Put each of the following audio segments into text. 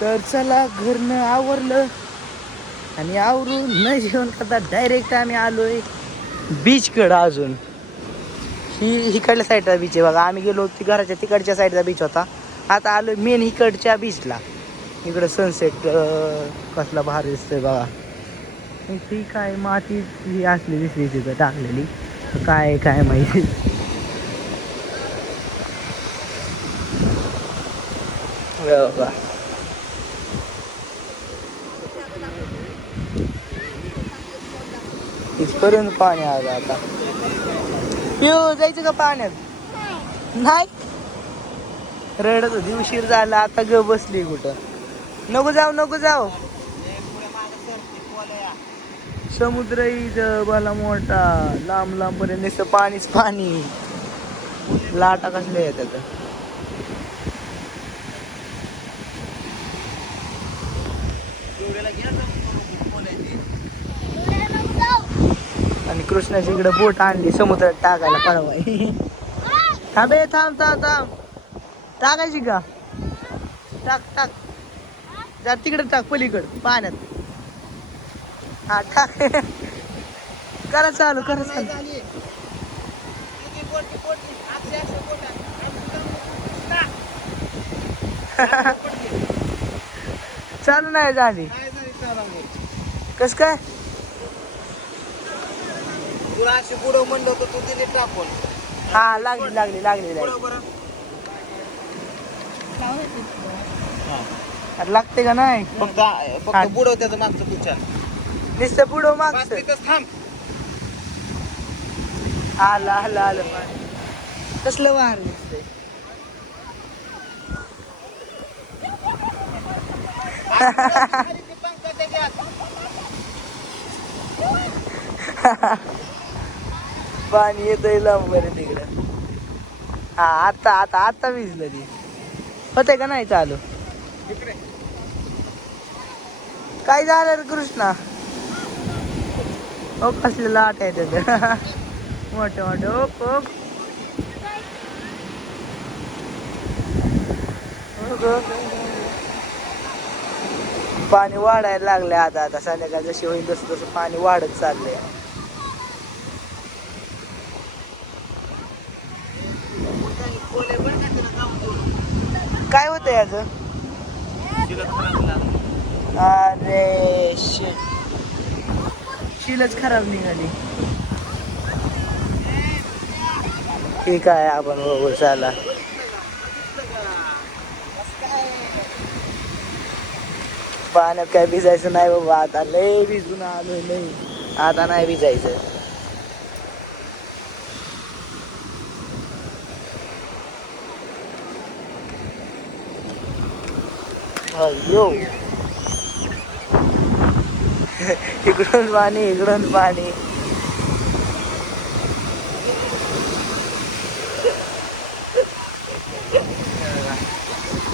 तर चला घरनं आवरलं आणि आवरून न जेवण करता डायरेक्ट आम्ही आलोय बीचकडं. अजून इकडल्या साईडचा बीच आहे बघा. आम्ही गेलो ती घराच्या तिकडच्या साईडचा बीच होता. आता आलोय मेन इकडच्या बीचला. इकडं सनसेट कसला भारी दिसतोय बघा. ती काय माती ही असली दिसली तिथं टाकलेली, काय काय माहिती. बघा इथपर्यंत पाणी आलं. आता पिऊ जायचं का पाण्यात? नाही रडत होती, उशीर झाला. आता ग बसली कुठं. नको जाऊ नको जाऊ. समुद्र इथं भला मोठा, लांब लांब पर्यंत नुसतं पाणीच पाणी. लाटा कसल्या येतात. आणि कृष्णाची इकडे बोट आणली समुद्रात टाकायला पळवाय. थांबे थांब थांब थांब. टाकायची का? टाक टाक. जा तिकडे टाक पलीकडे पाण्यात. हा टाक. करा चालू करा चालू. चालू नाही झाली. कस काय तुला अशी बुडव म्हणलं होतं तू दिली टाकून. हा लागली लागली लागली लागते का नाही? फक्त फक्त बुडव त्याचं मागचं पुचार. नुसतं बुडव मागचं. तिथंच थांब. आलं आलं आलं पाणी. कसलं वाहन दिसतंय. पाणी येतंय लांब बरं तिकडं. हा आता आता आता भिजलं ती. होते का नाही चालू? काय झालं रे कृष्णा? ओ कसले लाट आहे त्याचं. मोठे मोठे ओक ओक. पाणी वाढायला लागले आता. आता संध्याकाळ जशी होईल तसं तसं पाणी वाढत चाललंय. काय होतं याच? अरे शिलच खराब निघाली. ठीक आहे आपण बघू चला. पाण्यात काय भिजायचं नाही बाबा. आता लय भिजून आलोय लय. आता नाही भिजायचं. अयो इकडून पाणी इकडून पाणी.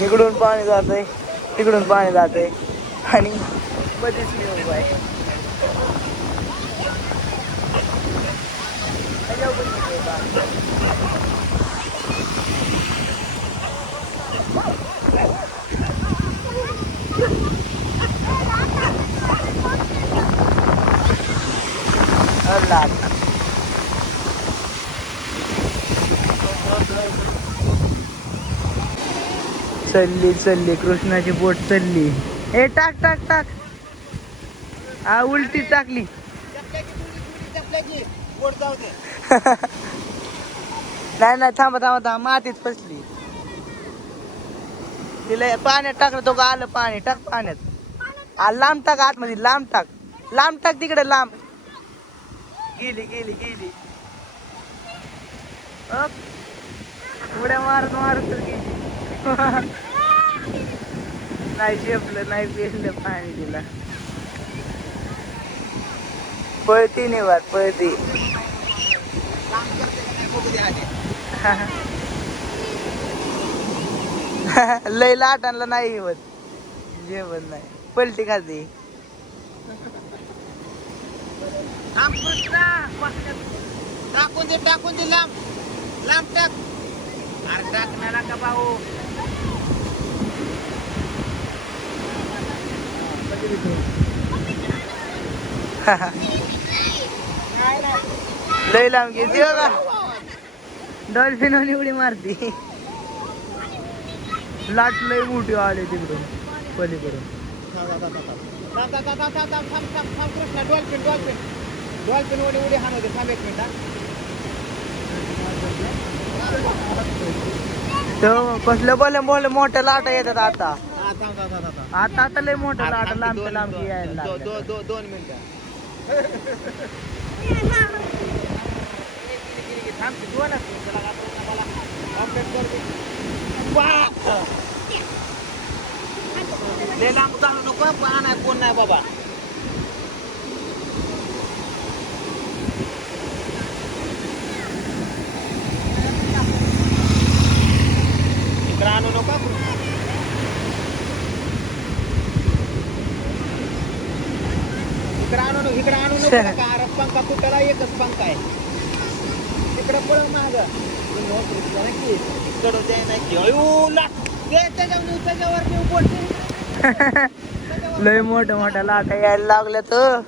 इकडून पाणी जातंय तिकडून पाणी जातंय आणि मध्येच मी उभा आहे. चलली चलली कृष्णाची बोट चलली. ए टाक टाक टाक. हा उलटी टाकली. नाही नाही थांबा थांबा थांबा. मातीत फसली. तिला पाण्यात टाकलं तो का आलं पाणी. टाक पाण्यात. लांब टाक आतमध्ये. लांब टाक. लांब टाक तिकडे लांब. गेली गेली गेली. उड्या मारत मारत तर गेली. नाही झेपलं नाही पेरलं पाणी तिला. पळती नाही वाट पळती. लय लाटांना नाही होत जेवण नाही. पलटी खाते. टाकून दे लांब लांब टाक. अरे टाकणार का भाऊ. लय लांब गेली बघा डॉल्फिन उडी मारती लाट लय मोठी आले तिकडून पलीकडून कृष्णा डॉल्फिन डॉल्फिन डॉल्फिन उडी हाण होते थांब एक मिनिट तो कसलं बोले मोठ्या लाटा येतात आता हा आता लय मोठ्या लाटा लांब यायला लागल्या. 2 मिनिटं थांब की 2 लय लांब चालू नको नाही कोण नाही बाबा इकडं आणू नको इकडं आणू नको का अरे पंखा कुठला एकच पंखा आहे तिकडं पळ माग इकडं ते नाही की अयो लाट ते त्याच्यावर मी बोलते लय मोठ्या लाटा यायला लागल्या तर